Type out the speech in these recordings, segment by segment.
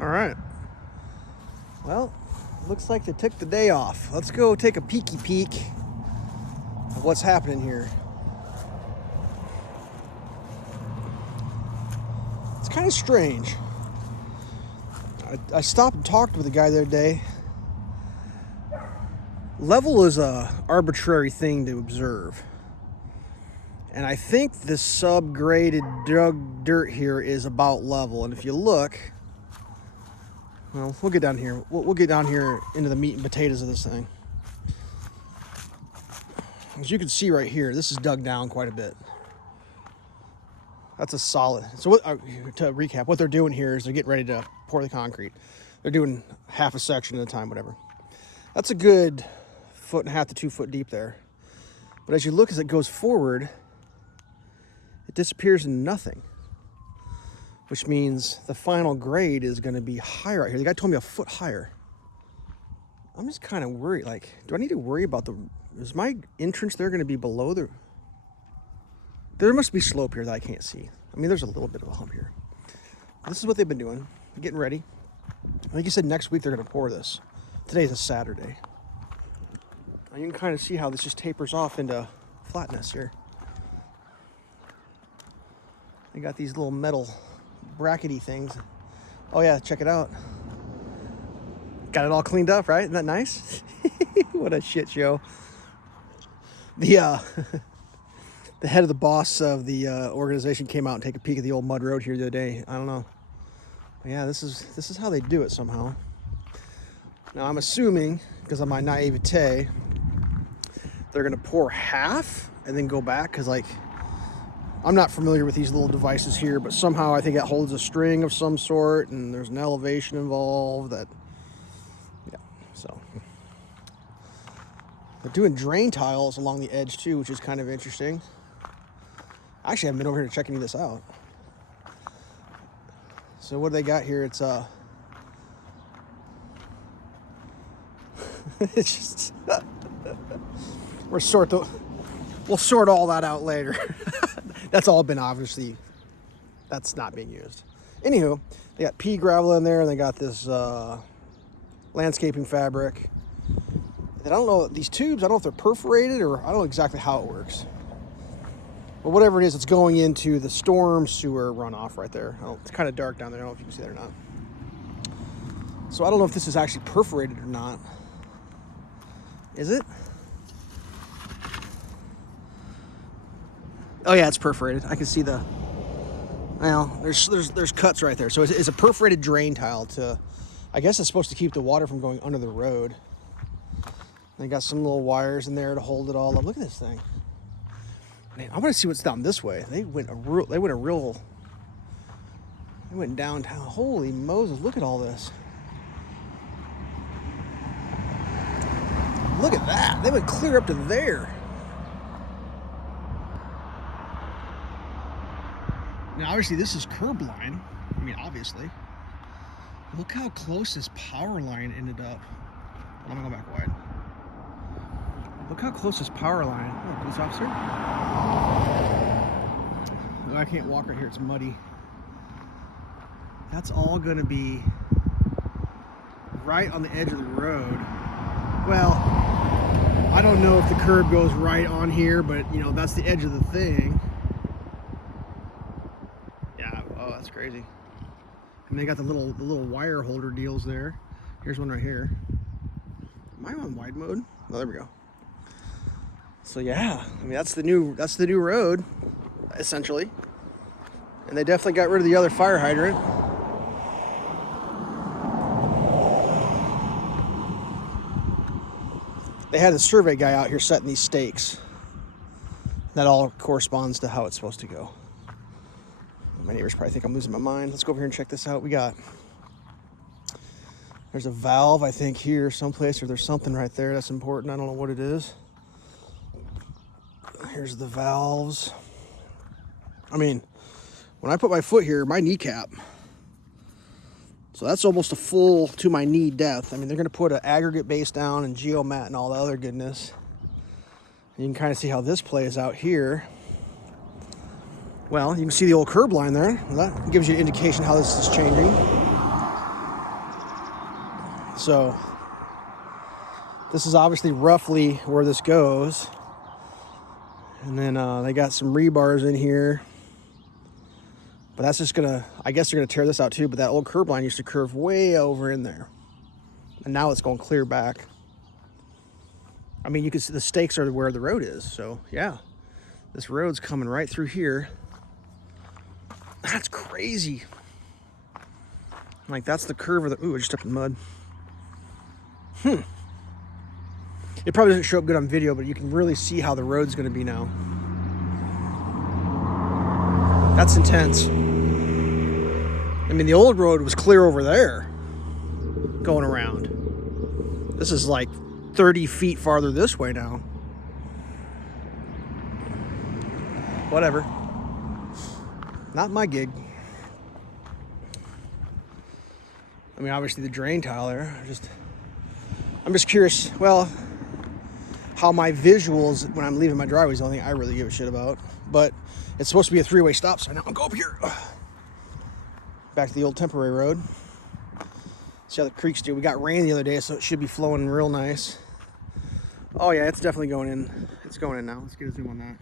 All right. Well, looks like they took the day off. Let's go take a peeky peek of what's happening here. It's kind of strange. I stopped and talked with a guy the other day. Level is a arbitrary thing to observe. And I think the subgraded dug dirt here is about level. And if you look, well, we'll get down here. We'll get down here into the meat and potatoes of this thing. As you can see right here, this is dug down quite a bit. That's a solid. So what, to recap, what they're doing here is they're getting ready to pour the concrete. They're doing half a section at a time, whatever. That's a good 1.5 to 2 foot deep there. But as you look as it goes forward, it disappears into nothing, which means the final grade is going to be higher right here. The guy told me 1 foot higher. I'm just kind of worried. Like, do I need to worry about is my entrance there going to be below the... There must be slope here that I can't see. I mean, there's a little bit of a hump here. This is what they've been doing, getting ready. I think you said next week they're going to pour this. Today's a Saturday. And you can kind of see how this just tapers off into flatness here. They got these little metal brackety things. Oh yeah, check it out. Got it all cleaned up, right? Isn't that nice? What a shit show. The head of the boss of the organization came out and take a peek at the old mud road here the other day. I don't know. But yeah, this is how they do it somehow. Now I'm assuming, because of my naivete, they're gonna pour half and then go back, because like, I'm not familiar with these little devices here, but somehow I think it holds a string of some sort and there's an elevation involved that, yeah, so. They're doing drain tiles along the edge too, which is kind of interesting. I actually haven't been over here to check any of this out. So what do they got here? It's it's just we'll sort all that out later. That's all been obviously, that's not being used. Anywho, they got pea gravel in there and they got this landscaping fabric. And I don't know, these tubes, I don't know if they're perforated or I don't know exactly how it works. But whatever it is, it's going into the storm sewer runoff right there. It's kind of dark down there. I don't know if you can see that or not. So I don't know if this is actually perforated or not. Is it? Oh yeah, it's perforated. I can see there's cuts right there. So it's a perforated drain tile to, I guess it's supposed to keep the water from going under the road. They got some little wires in there to hold it all up. Look at this thing. Man, I want to see what's down this way. They went downtown. Holy Moses, look at all this. Look at that. They went clear up to there. Now, obviously, this is curb line. I mean, obviously. Look how close this power line ended up. I'm gonna go back wide. Look how close this power line. Oh, police officer. Oh, I can't walk right here. It's muddy. That's all gonna be right on the edge of the road. Well, I don't know if the curb goes right on here, but you know, that's the edge of the thing. That's crazy. And they got the little wire holder deals there. Here's one right here. Am I on wide mode? Oh, there we go. So yeah, I mean that's the new road, essentially. And they definitely got rid of the other fire hydrant. They had a survey guy out here setting these stakes. That all corresponds to how it's supposed to go. My neighbors probably think I'm losing my mind. Let's go over here and check this out. There's a valve, I think, here someplace, or there's something right there that's important. I don't know what it is. Here's the valves. I mean, when I put my foot here, my kneecap. So that's almost a full to my knee depth. I mean, they're going to put an aggregate base down and geomat and all the other goodness. And you can kind of see how this plays out here. Well, you can see the old curb line there. That gives you an indication how this is changing. So this is obviously roughly where this goes. And then they got some rebars in here. But that's just gonna, I guess they're gonna tear this out too, but that old curb line used to curve way over in there. And now it's going clear back. I mean, you can see the stakes are where the road is. So yeah, this road's coming right through here. That's crazy. Like that's the curve of the, ooh, I just stepped in mud. It probably doesn't show up good on video, but you can really see how the road's gonna be now. That's intense. I mean, the old road was clear over there, going around. This is like 30 feet farther this way now. Whatever. Not my gig. I mean, obviously the drain tile there. I'm just curious, well, how my visuals when I'm leaving my driveway is the only thing I really give a shit about. But it's supposed to be a three-way stop sign. Now I'll go up here. Back to the old temporary road. See how the creeks do. We got rain the other day, so it should be flowing real nice. Oh yeah, it's definitely going in. It's going in now. Let's get a zoom on that.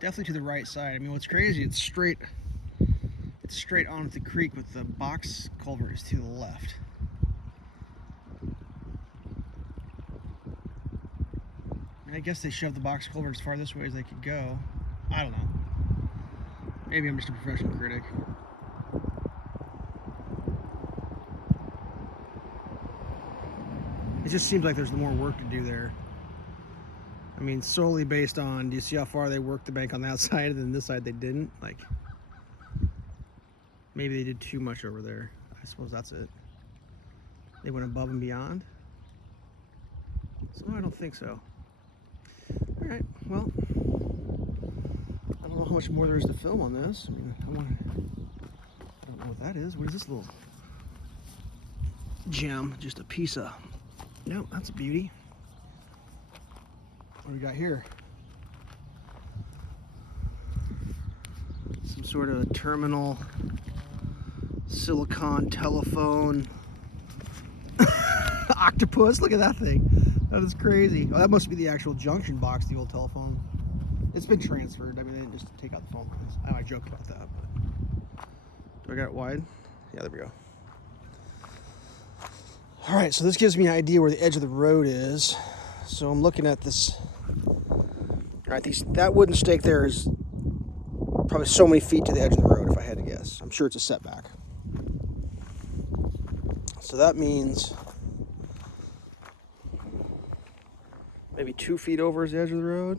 Definitely to the right side. I mean, what's crazy, it's straight onto the creek, with the box culvert is to the left. And I guess they shoved the box culvert as far this way as they could go. I don't know. Maybe I'm just a professional critic. It just seems like there's more work to do there. I mean, solely based on, do you see how far they worked the bank on that side and then this side they didn't? Like, maybe they did too much over there. I suppose that's it. They went above and beyond. So I don't think so. All right, well, I don't know how much more there is to film on this. I mean, I don't know what that is. What is this little gem? Just a piece of, nope, that's a beauty. What do we got here? Some sort of terminal silicon telephone octopus. Look at that thing. That is crazy. Oh, that must be the actual junction box, the old telephone. It's been transferred. I mean, they didn't just take out the phone lines. I know I joked about that, but do I got it wide? Yeah, there we go. All right, so this gives me an idea where the edge of the road is. So I'm looking at this. All right, that wooden stake there is probably so many feet to the edge of the road, if I had to guess. I'm sure it's a setback. So that means maybe 2 feet over is the edge of the road.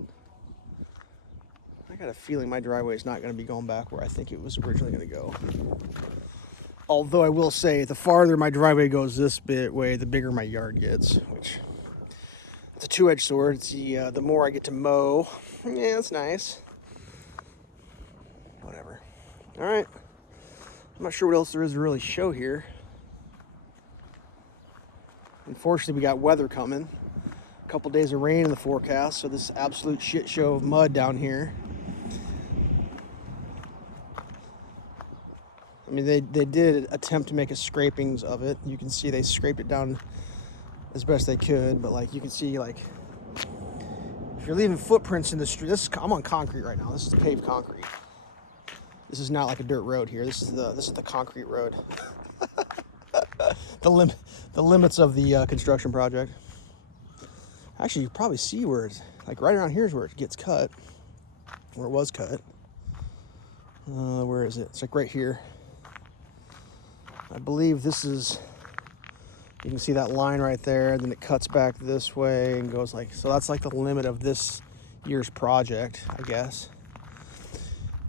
I got a feeling my driveway is not going to be going back where I think it was originally going to go. Although I will say, the farther my driveway goes this way, the bigger my yard gets, which it's a two-edged sword. It's the more I get to mow, yeah, it's nice. Whatever. All right. I'm not sure what else there is to really show here. Unfortunately, we got weather coming. A couple days of rain in the forecast, so this absolute shit show of mud down here. I mean, they did attempt to make a scrapings of it. You can see they scraped it down as best they could, but like you can see, like if you're leaving footprints in the street, I'm on concrete right now. This is paved concrete. This is not like a dirt road here. This is the concrete road. The limits of the construction project. Actually, you probably see where it's like right around here is where it gets cut, where it was cut. Where is it? It's like right here. I believe this is, you can see that line right there, and then it cuts back this way and goes like, so that's like the limit of this year's project, I guess.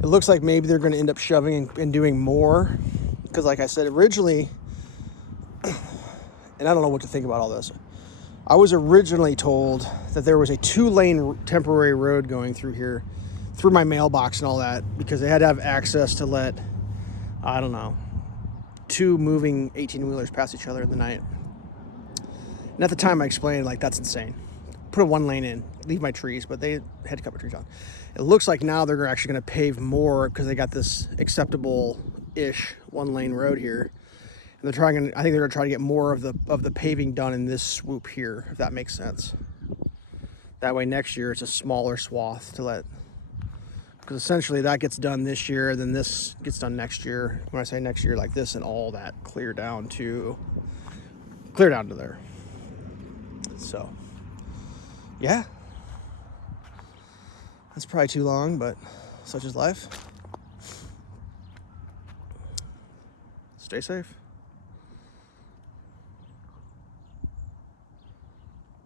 It looks like maybe they're going to end up shoving and doing more, because like I said originally, and I don't know what to think about all this, I was originally told that there was a 2-lane temporary road going through here, through my mailbox and all that, because they had to have access to let, I don't know, 2 moving 18-wheelers pass each other in the night. And at the time I explained, like, that's insane. Put a 1 lane in, leave my trees, but they had to cut my trees on. It looks like now they're actually going to pave more because they got this acceptable-ish 1-lane road here. And they're trying. I think they're gonna try to get more of the paving done in this swoop here, if that makes sense. That way next year it's a smaller swath to let, because essentially that gets done this year, then this gets done next year. When I say next year, like this and all that clear down to there. So yeah, that's probably too long, but such is life. Stay safe.